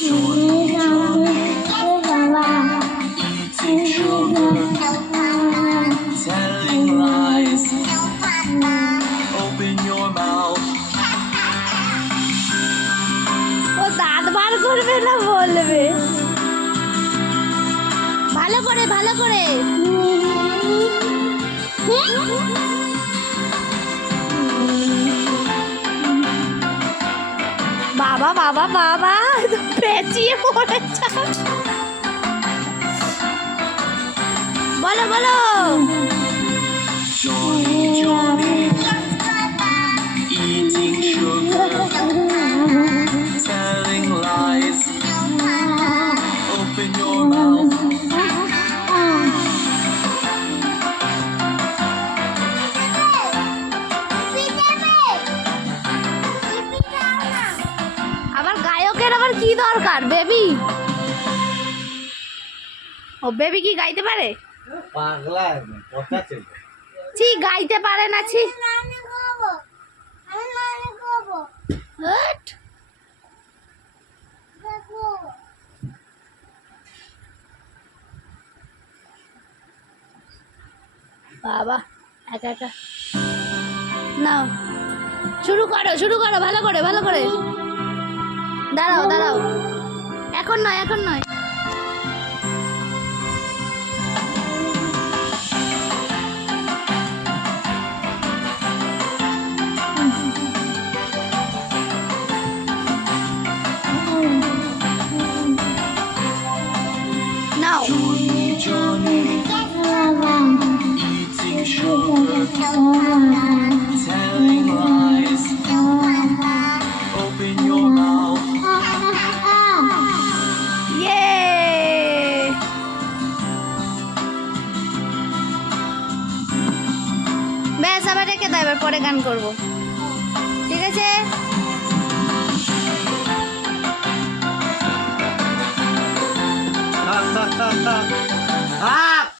Johnny, eating sugar, telling lies. Open your mouth. ও দাঁত বার করবে না বলবে? ভালো করে ভালো করে। বাবা বাবা বাবা পেঁচিয়ে পড়েছে। বলো বলো। Johnny, Johnny, eating sugar, telling lies. Open your mouth. আবার গায়কের আবার কি দরকার বেবি? ও বেবি কি গাইতে পারে? পাগলা কথা ছিল ছি গাইতে পারে না ছি। হট। বাবা একা একা নাও শুরু করো ভালো করে ভালো করে। দাঁড়াও দাঁড়াও এখন নয় নাও। Johnny, eating sugar, telling lies. Open your mouth. ইয়ে ব্যাস আবার রেখে দাও, এবার পরে গান করবো, ঠিক আছে?